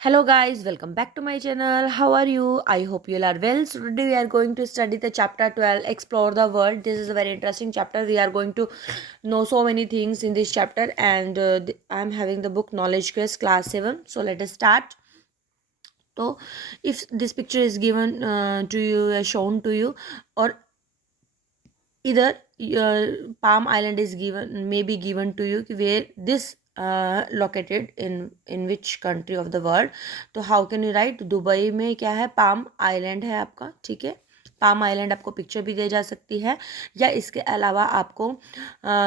Hello guys, welcome back to my channel. How are you? I hope you all are well. So today we are going to study the chapter 12, Explore the World. This is a very interesting chapter. We are going to know so many things in this chapter and I'm having the book Knowledge Quest class 7. So let us start. So if this picture is given to you, shown to you, or either Palm Island is given, may be given to you where this located in which country of the world. तो how can you right Dubai में क्या है palm island है आपका, ठीक है। Palm island आपको picture भी दी जा सकती है या इसके अलावा आपको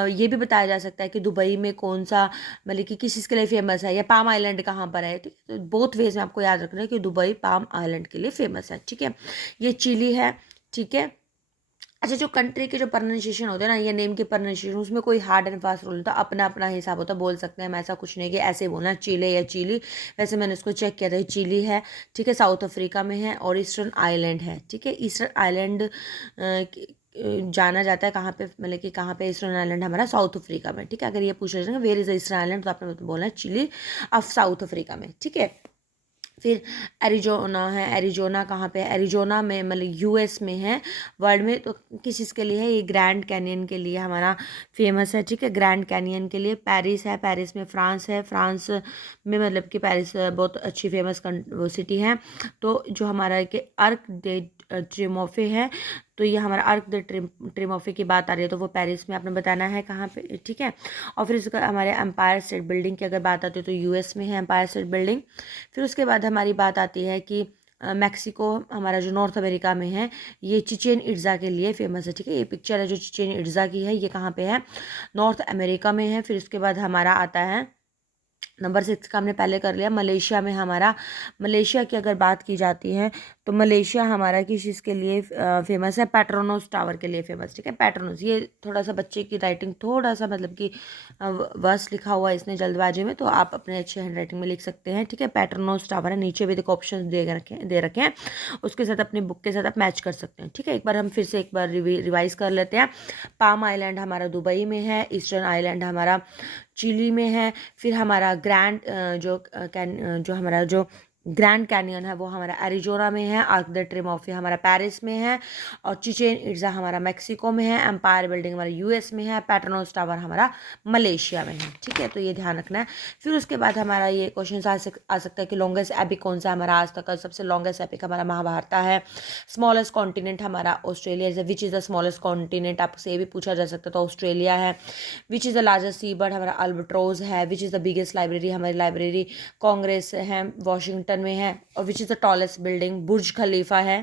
ये भी बताया जा सकता है कि दुबई में कौन सा मतलब कि किस चीज़ के लिए फेमस है या पाम आइलैंड कहाँ पर है, ठीक है। तो बोथ वेज में आपको याद रखना है कि दुबई पाम आइलैंड के लिए फेमस है, ठीक है। ये चिली है, ठीक है। अच्छा, जो कंट्री के जो प्रोनाउंसिएशन होते हैं ना या नेम के प्रोनाउंसिएशन, उसमें कोई हार्ड एंड फास्ट रूल होता है, अपना अपना हिसाब होता है, बोल सकते हैं हम, ऐसा कुछ नहीं कि ऐसे बोलना चिले या चिली। वैसे मैंने इसको चेक किया था, चिली है, ठीक है, साउथ अफ्रीका में है और ईस्टर्न आइलैंड है, ठीक है। ईस्टर्न आइलैंड जाना जाता है कहाँ पे, मतलब कि कहाँ पे ईस्टर्न आइलैंड हमारा साउथ अफ्रीका में, ठीक है। अगर ये पूछा जाएगा where is the eastern island तो आपने बोलना है चिली ऑफ साउथ अफ्रीका में, ठीक है। फिर एरिजोना है, एरिजोना कहाँ पे है, एरिजोना में मतलब यूएस में है। वर्ल्ड में तो किस चीज़ के लिए है, ये ग्रैंड कैनियन के लिए हमारा फेमस है, ठीक है, ग्रैंड कैनियन के लिए। पेरिस है, पेरिस में फ्रांस है, फ्रांस में मतलब कि पेरिस बहुत अच्छी फेमस वो सिटी है। तो जो हमारा कि अर्क डे ट्रिमोफे है, तो ये हमारा अर्क द ट्रिमोफे की बात आ रही है तो वो पेरिस में आपने बताना है कहाँ पे, ठीक है। और फिर इसका हमारे एम्पायर स्टेट बिल्डिंग की अगर बात आती है तो यूएस में है एम्पायर स्टेट बिल्डिंग। फिर उसके बाद हमारी बात आती है कि मैक्सिको हमारा जो नॉर्थ अमेरिका में है, ये चिचेन इट्ज़ा के लिए फेमस है, ठीक है। ये पिक्चर है जो चिचेन इट्ज़ा की है, ये कहाँ पे है, नॉर्थ अमेरिका में है। फिर उसके बाद हमारा आता है नंबर 6 का हमने पहले कर लिया, मलेशिया में हमारा, मलेशिया की अगर बात की जाती है तो मलेशिया हमारा किस चीज़ के लिए फेमस है, पेट्रोनोस टावर के लिए फेमस, ठीक है। पेट्रोनोस, ये थोड़ा सा बच्चे की राइटिंग थोड़ा सा मतलब कि वर्स लिखा हुआ है इसने जल्दबाजी में, तो आप अपने अच्छे हैंड राइटिंग में लिख सकते हैं, ठीक है। पेट्रोनोस टावर है, नीचे भी देखो ऑप्शन दे रखे हैं, उसके साथ अपने बुक के साथ आप मैच कर सकते हैं, ठीक है। एक बार हम फिर से एक बार रिवाइज कर लेते हैं। पाम आइलैंड हमारा दुबई में है, ईस्टर्न आइलैंड हमारा चिली में है। फिर हमारा जो हमारा जो ग्रैंड कैनियन है वो हमारा एरिजोना में है, आर्क द ट्रिमोफे हमारा पेरिस में है, और चिचेन इट्ज़ा हमारा मेक्सिको में है, एम्पायर बिल्डिंग हमारा यूएस में है, पैटर्नोस टावर हमारा मलेशिया में है, ठीक है। तो ये ध्यान रखना है। फिर उसके बाद हमारा ये क्वेश्चन आ सकता है कि लॉन्गेस्ट एपिक कौन सा हमारा आज तक का सबसे लॉन्गेस्ट एपिक हमारा महाभारत है। स्मॉलेस्ट कॉन्टिनेंट हमारा ऑस्ट्रेलिया है, which is the smallest continent, आपसे ये भी पूछा जा सकता है तो ऑस्ट्रेलिया है। Which is the largest sea bird हमारा अल्बाट्रोस है। Which is the biggest library, हमारी लाइब्रेरी कांग्रेस है, वाशिंगटन में है। और which is the tallest building, Burj Khalifa है,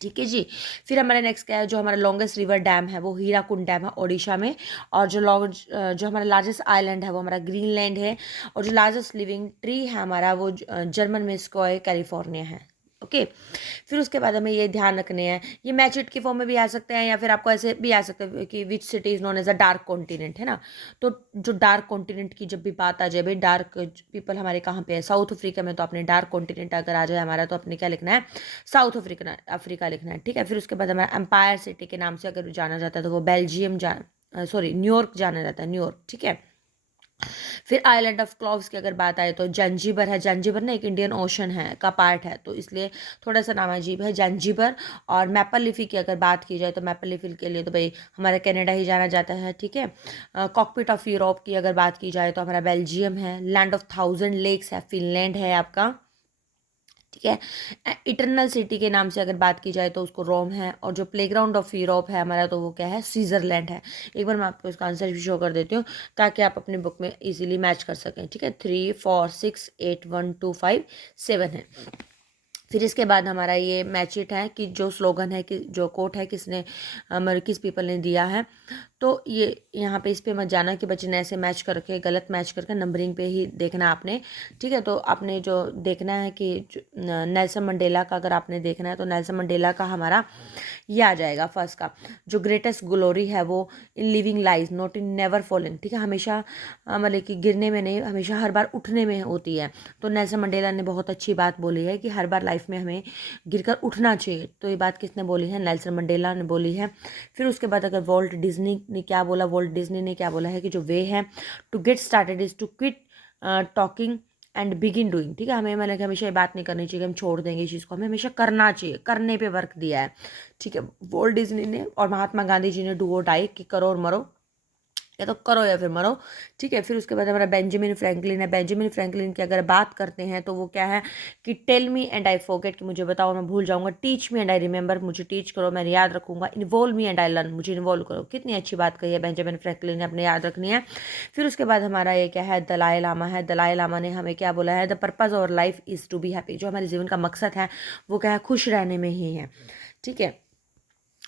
ठीक है जी। फिर हमारा नेक्स्ट क्या है, जो हमारा लॉन्गेस्ट रिवर डैम है वो हीराकुंड डैम है ओडिशा में। और जो हमारा लार्जेस्ट आइलैंड है वो हमारा ग्रीनलैंड है। और जो लार्जेस्ट लिविंग ट्री है हमारा वो जर्मन में स्क्वायर कैलिफोर्निया है, ओके। फिर उसके बाद हमें ये ध्यान रखने हैं, ये मैच के फॉर्म में भी आ सकते हैं या फिर आपको ऐसे भी आ सकते हैं कि which city is known as a dark continent, है ना। तो जो डार्क कॉन्टिनेंट की जब भी बात आ जाए, भाई डार्क पीपल हमारे कहाँ पे है, साउथ अफ्रीका में, तो आपने डार्क कॉन्टिनेंट अगर आ जाए हमारा तो आपने क्या लिखना है, साउथ अफ्रीका लिखना है, ठीक है। फिर उसके बाद हमारा एम्पायर सिटी के नाम से अगर जाना जाता है तो वो बेल्जियम न्यूयॉर्क जाना जाता है, न्यूयॉर्क, ठीक है। फिर आइलैंड ऑफ क्लॉव्स की अगर बात आए तो जंजीबर है, जंजीबर ना एक इंडियन ओशन है का पार्ट है तो इसलिए थोड़ा सा नाम अजीब है, जंजीबर। और मैपल लिफी की अगर बात की जाए तो मैपल लिफी के लिए तो भाई हमारा कनाडा ही जाना जाता है, ठीक है। कॉकपिट ऑफ यूरोप की अगर बात की जाए तो हमारा बेल्जियम है। लैंड ऑफ 1000 लेक्स है, फिनलैंड है आपका, ठीक है। इटरनल सिटी के नाम से अगर बात की जाए तो उसको रोम है। और जो प्लेग्राउंड ऑफ यूरोप है हमारा तो वो क्या है, स्विट्जरलैंड है। एक बार मैं आपको इसका आंसर भी शो कर देती हूँ ताकि आप अपने बुक में इजीली मैच कर सकें, ठीक है। 3 4 6 8 1 2 5 7 है। फिर इसके बाद हमारा ये मैच इट है कि जो स्लोगन है कि जो कोट है किसने किस पीपल ने दिया है। तो ये यहाँ पे इस पे मत जाना कि बच्चे ने ऐसे मैच करके गलत मैच करके नंबरिंग पे ही देखना आपने, ठीक है। तो आपने जो देखना है कि नेल्सन मंडेला का अगर आपने देखना है तो नेल्सन मंडेला का हमारा ये आ जाएगा फर्स्ट का, जो ग्रेटेस्ट ग्लोरी है वो in living lies not in never falling, ठीक है। हमेशा मतलब कि गिरने में नहीं, हमेशा हर बार उठने में होती है। तो नेल्सन मंडेला ने बहुत अच्छी बात बोली है कि हर बार लाइफ में हमें गिरकर उठना चाहिए। तो ये बात किसने बोली है, नेल्सन मंडेला ने बोली है। फिर उसके बाद अगर वॉल्ट डिज्नी ने क्या बोला, वॉल्ट डिज्नी ने क्या बोला है कि जो वे है to get started is to quit talking and begin doing, ठीक है। हमें मतलब कि हमेशा ये बात नहीं करनी चाहिए कि हम छोड़ देंगे इस चीज़ को, हमें हमेशा करना चाहिए, करने पे वर्क दिया है, ठीक है। वॉल्ट डिज्नी ने और महात्मा गांधी जी ने डू और डाई, कि करो और मरो, या तो करो या फिर मरो, ठीक है। फिर उसके बाद हमारा बेंजामिन फ्रैंकलिन है। बेंजामिन फ्रैंकलिन की अगर बात करते हैं तो वो क्या है कि tell me and I forget, कि मुझे बताओ मैं भूल जाऊंगा, teach me and I remember, मुझे टीच करो मैं याद रखूंगा, involve me and I learn, मुझे इन्वॉल्व करो। कितनी अच्छी बात कही है बेंजामिन फ्रैंकलिन ने, अपने याद रखनी है। फिर उसके बाद हमारा ये क्या है, दलाई लामा है। दलाई लामा ने हमें क्या बोला है, the purpose of life is to be happy, जो हमारे जीवन का मकसद है वो क्या है, खुश रहने में ही है, ठीक है।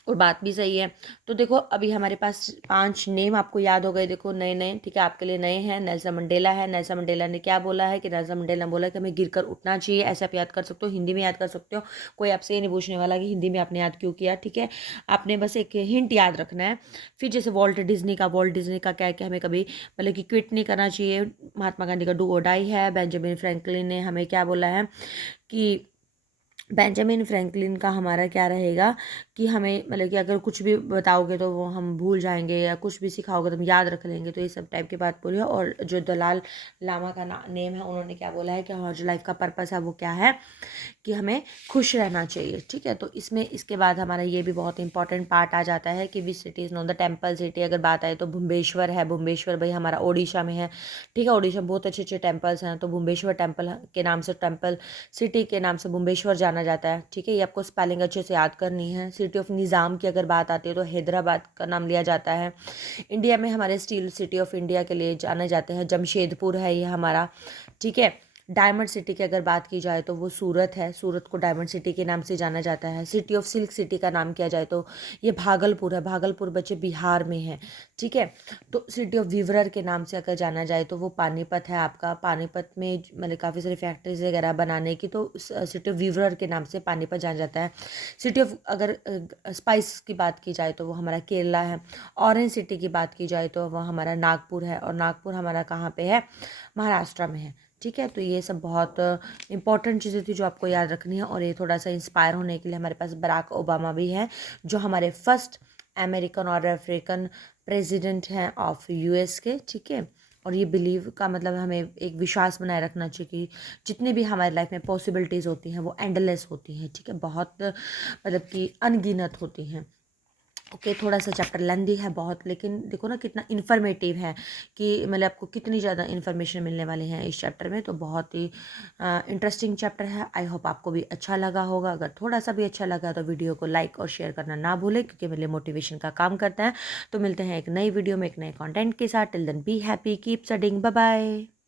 और बात भी सही है। तो देखो अभी हमारे पास 5 नेम आपको याद हो गए, देखो नए नए, ठीक है, आपके लिए नए हैं। नेल्सन मंडेला है। नेल्सन मंडेला ने क्या बोला है कि नेल्सन मंडेला ने बोला कि हमें गिरकर उठना चाहिए। ऐसे आप याद कर सकते हो, हिंदी में याद कर सकते हो, कोई आपसे ये नहीं पूछने वाला कि हिंदी में आपने याद क्यों किया, ठीक है। आपने बस एक हिंट याद रखना है। फिर जैसे वॉल्ट डिज्नी का क्या है कि हमें कभी मतलब कि क्विट नहीं करना चाहिए। महात्मा गांधी का डू और डाई है। बेंजामिन फ्रैंकलिन ने हमें क्या बोला है कि बेंजामिन फ्रैंकलिन का हमारा क्या रहेगा कि हमें मतलब कि अगर कुछ भी बताओगे तो वो हम भूल जाएंगे, या कुछ भी सिखाओगे तो हम याद रख लेंगे, तो ये सब टाइप की बात पूरी है। और जो दलाल लामा का नेम है, उन्होंने क्या बोला है कि हमारा जो लाइफ का पर्पस है वो क्या है कि हमें खुश रहना चाहिए, ठीक है। तो इसमें इसके बाद हमारा ये भी बहुत इंपॉर्टेंट पार्ट आ जाता है कि which city is known the temple city. अगर बात आए तो भुवनेश्वर है। भुवनेश्वर भाई हमारा ओडिशा में है, ठीक है। ओडिशा में बहुत अच्छे अच्छे टेम्पल्स हैं, तो भुवनेश्वर टेम्पल के नाम से, टेम्पल सिटी के नाम से भुवनेश्वर जाना जाता है, ठीक है। ये आपको स्पेलिंग अच्छे से याद करनी है। सिटी ऑफ निज़ाम की अगर बात आती है तो हैदराबाद का नाम लिया जाता है। इंडिया में हमारे स्टील सिटी ऑफ इंडिया के लिए जाने जाते हैं, जमशेदपुर है ये हमारा, ठीक है। डायमंड सिटी की अगर बात की जाए तो वो सूरत है। सूरत को डायमंड सिटी के नाम से जाना जाता है। सिटी ऑफ सिल्क सिटी का नाम किया जाए तो ये भागलपुर है। भागलपुर बच्चे बिहार में है, ठीक है। तो सिटी ऑफ वीवरर के नाम से अगर जाना जाए तो वो पानीपत है आपका। पानीपत में मतलब काफ़ी सारी फैक्ट्रीज वगैरह बनाने की, तो सिटी ऑफ वीवरर के नाम से पानीपत जाना जाता है। सिटी ऑफ अगर स्पाइस की बात की जाए तो वो हमारा केरला है। ऑरेंज सिटी की बात की जाए तो वह हमारा नागपुर है, और नागपुर हमारा कहाँ पे है, महाराष्ट्र में है, ठीक है। तो ये सब बहुत इंपॉर्टेंट चीज़ें थी जो आपको याद रखनी है। और ये थोड़ा सा इंस्पायर होने के लिए हमारे पास बराक ओबामा भी है, जो हमारे फर्स्ट अमेरिकन और अफ्रीकन प्रेसिडेंट हैं ऑफ यूएस के, ठीक है। और ये बिलीव का मतलब हमें एक विश्वास बनाए रखना चाहिए कि जितनी भी हमारी लाइफ में पॉसिबिलिटीज़ होती हैं वो एंडलेस होती हैं, ठीक है, बहुत मतलब कि अनगिनत होती हैं। ओके, थोड़ा सा चैप्टर लेंदी है बहुत, लेकिन देखो ना कितना इन्फॉर्मेटिव है, कि मतलब आपको कितनी ज़्यादा इन्फॉर्मेशन मिलने वाली है इस चैप्टर में। तो बहुत ही इंटरेस्टिंग चैप्टर है। आई होप आपको भी अच्छा लगा होगा। अगर थोड़ा सा भी अच्छा लगा तो वीडियो को लाइक और शेयर करना ना भूलें, क्योंकि मेरे लिए मोटिवेशन का काम करता है। तो मिलते हैं एक नई वीडियो में एक नए कॉन्टेंट के साथ। Till then be happy, keep studying, bye bye.